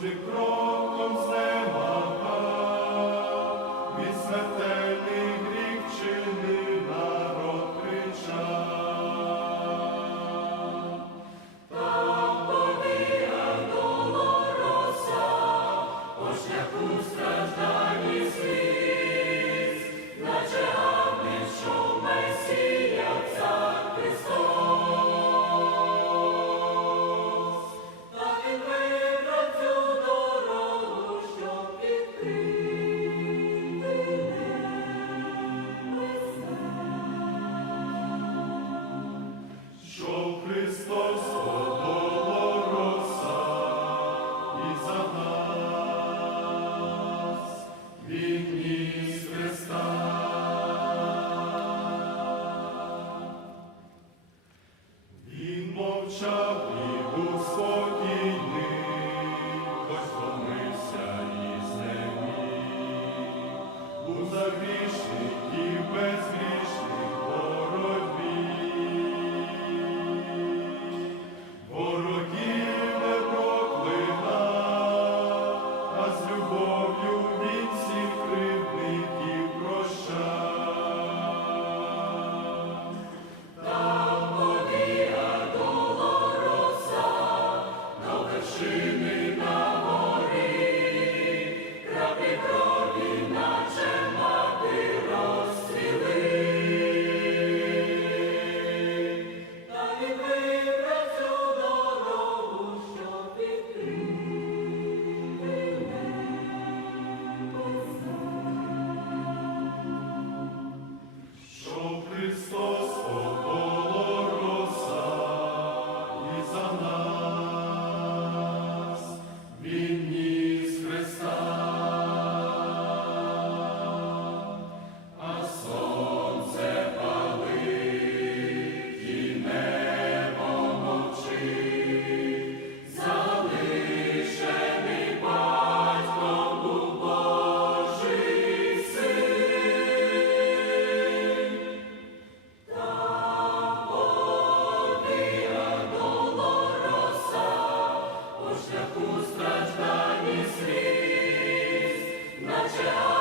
Божий кров. Христос поборовся і за нас Він Христа. Він мовчав. у стражданні сліз, наче.